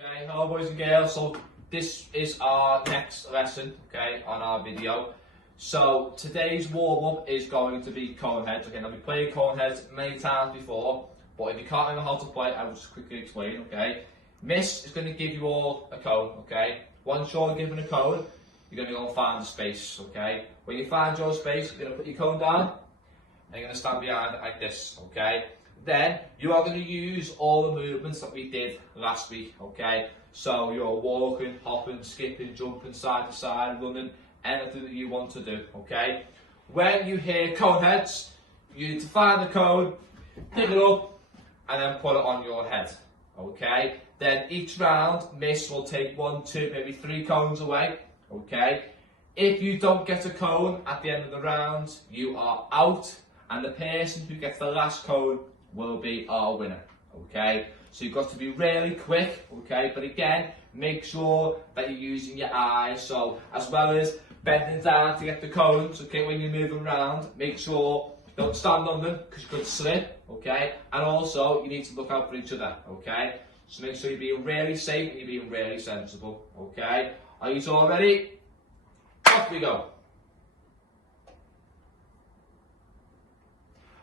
Okay, hello boys and girls. So this is our next lesson, okay, on our video. So today's warm-up is going to be cone heads. Okay, now we played cone heads many times before, but if you can't remember how to play, I will just quickly explain, okay. Miss is going to give you all a cone, okay. Once you're given a cone, you're going to go and find a space, okay. When you find your space, you're going to put your cone down, and you're going to stand behind it like this, okay. Then you are going to use all the movements that we did last week, okay? So you're walking, hopping, skipping, jumping side to side, running, anything that you want to do, okay? When you hear cone heads, you need to find the cone, pick it up, and then put it on your head, okay? Then each round, Miss will take 1, 2, maybe 3 cones away, okay? If you don't get a cone at the end of the round, you are out, and the person who gets the last cone will be our winner, okay? So you've got to be really quick, okay? But again, make sure that you're using your eyes. So as well as bending down to get the cones, okay, when you're moving around, make sure you don't stand on them because you could slip, okay? And also, you need to look out for each other, okay? So make sure you're being really safe and you're being really sensible, okay? Are you all ready? Off we go.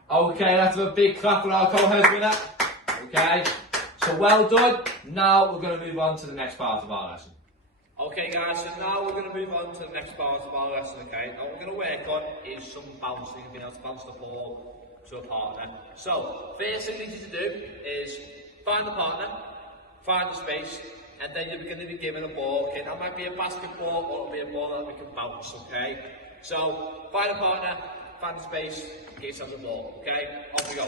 Okay, let's have a big clap for our co-host winner. Okay, so well done. Now we're going to move on to the next part of our lesson. Okay guys, so now we're going to move on to the next part of our lesson, okay? Now what we're going to work on is some bouncing, being able to bounce the ball to a partner. So, first thing you need to do is find the partner, find the space, and then you're going to be given a ball. Okay, that might be a basketball or it'll be a ball that we can bounce, okay? So, find a partner, find the space, get yourself the ball, okay? Off we go.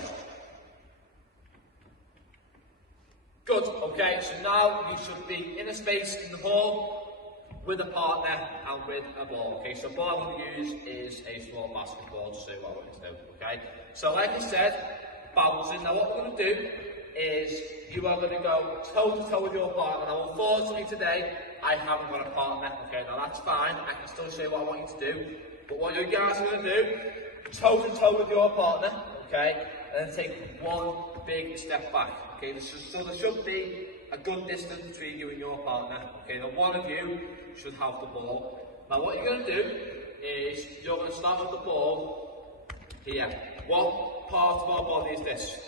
Good, okay, so now you should be in a space in the ball with a partner and with a ball, okay? So ball I'm going to use is a small basketball to show what we're going to do, okay? So like I said, bouncing. Now what we're going to do is you are going to go toe to toe with your partner. Now unfortunately today, I haven't got a partner, okay? Now that's fine, I can still say what I want you to do. But what you guys are going to do, toe to toe with your partner, okay? And then take one big step back, okay? So there should be a good distance between you and your partner, okay? Now one of you should have the ball. Now what you're going to do is you're going to start with the ball here. What part of our body is this?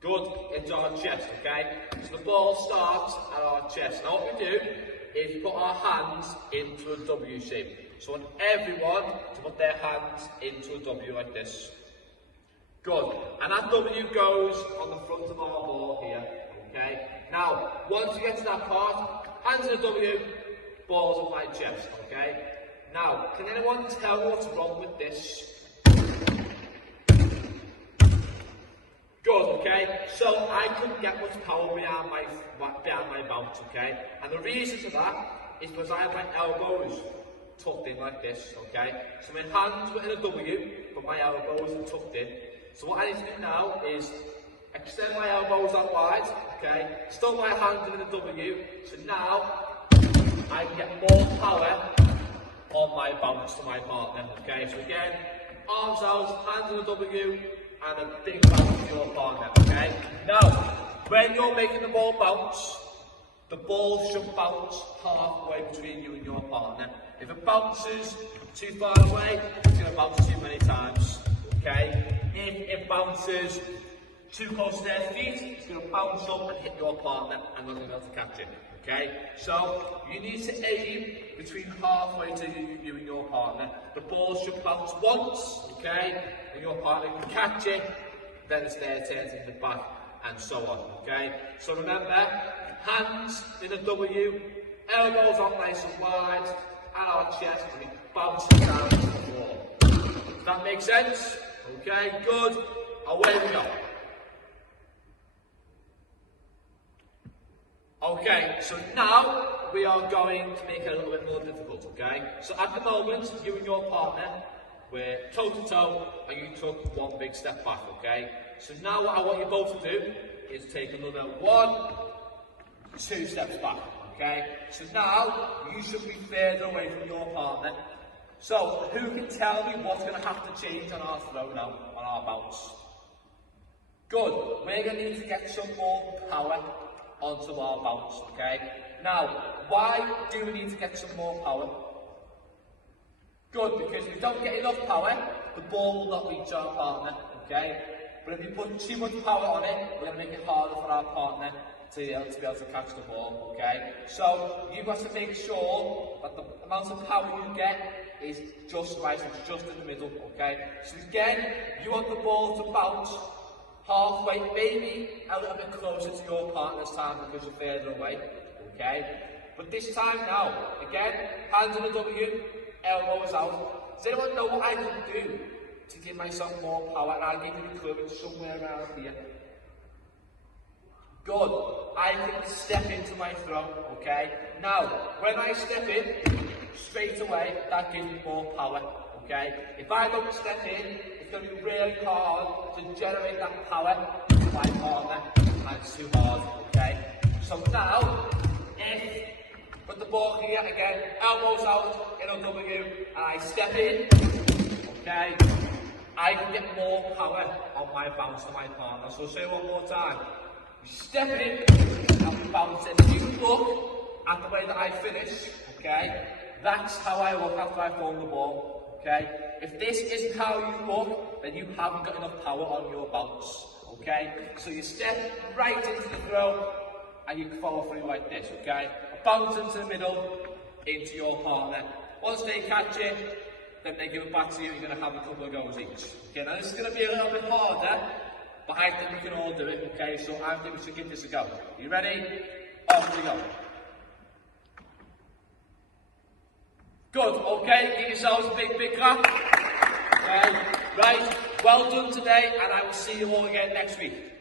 Good, it's our chest, okay? So the ball starts at our chest. Now what we do is put our hands into a W shape. So I want everyone to put their hands into a W like this. Good. And that W goes on the front of our ball here. Okay. Now, once you get to that part, hands in a W, balls on my chest. Okay. Now, can anyone tell what's wrong with this? Good, okay, so I couldn't get much power behind my bounce, okay? And the reason for that is because I have my elbows tucked in like this, okay? So my hands were in a W, but my elbows are tucked in. So what I need to do now is extend my elbows out wide, okay? Still my hands are in a W, so now I can get more power on my bounce to my partner, okay? So again, arms out, hands in a W, and a big bounce to your partner, okay? Now, when you're making the ball bounce, the ball should bounce halfway between you and your partner. If it bounces too far away, it's going to bounce too many times, okay? If it bounces too close to their feet, it's going to bounce up and hit your partner and they're going to be able to catch it, okay? So, you need to aim between halfway to you and your partner. The ball should bounce once, okay? And your partner can catch it, then it's their turn to hit it back, and so on, okay? So remember, hands in a W, elbows up nice and wide, and our chest, and we bounce it down to the floor. Does that make sense? Okay, good. Away we go. Okay, so now we are going to make it a little bit more difficult, okay? So at the moment, you and your partner, we're toe to toe, and you took one big step back, okay? So now what I want you both to do is take another 1, 2 steps back, okay? So now you should be further away from your partner. So who can tell me what's going to have to change on our throw now, on our bounce? Good. We're going to need to get some more power onto our bounce, okay? Now, why do we need to get some more power? Good, because if we don't get enough power, the ball will not reach our partner, okay? But if we put too much power on it, we're going to make it harder for our partner to be able to catch the ball, okay? So you've got to make sure that the amount of power you get is just right, it's just in the middle, okay? So again, you want the ball to bounce halfway, maybe a little bit closer to your partner's time because you're further away, okay? But this time now, again, hands on the W, elbows out. Does anyone know what I can do to give myself more power? And I'll give you the clue, it's somewhere around here. Good. I can step into my throw, okay? Now, when I step in, straight away, that gives me more power, okay? If I don't step in, it's going to be really hard to generate that power to my partner, and it's too hard, okay? So now, if put the ball here again, elbows out in a W, and I step in, okay? I can get more power on my bounce to my partner. So say one more time. You step in, and we bounce in. If you look at the way that I finish, okay? That's how I look after I form the ball, okay? If this isn't how you look, then you haven't got enough power on your bounce, okay? So you step right into the throw, and you follow through like this, okay? Bounce into the middle, into your partner. Once they catch it, then they give it back to you, you're going to have a couple of goes each. Okay, now this is going to be a little bit harder, but I think we can all do it, okay? So I think we should give this a go. You ready? Off we go. Good, okay, give yourselves a big clap. Okay, right, well done today, and I will see you all again next week.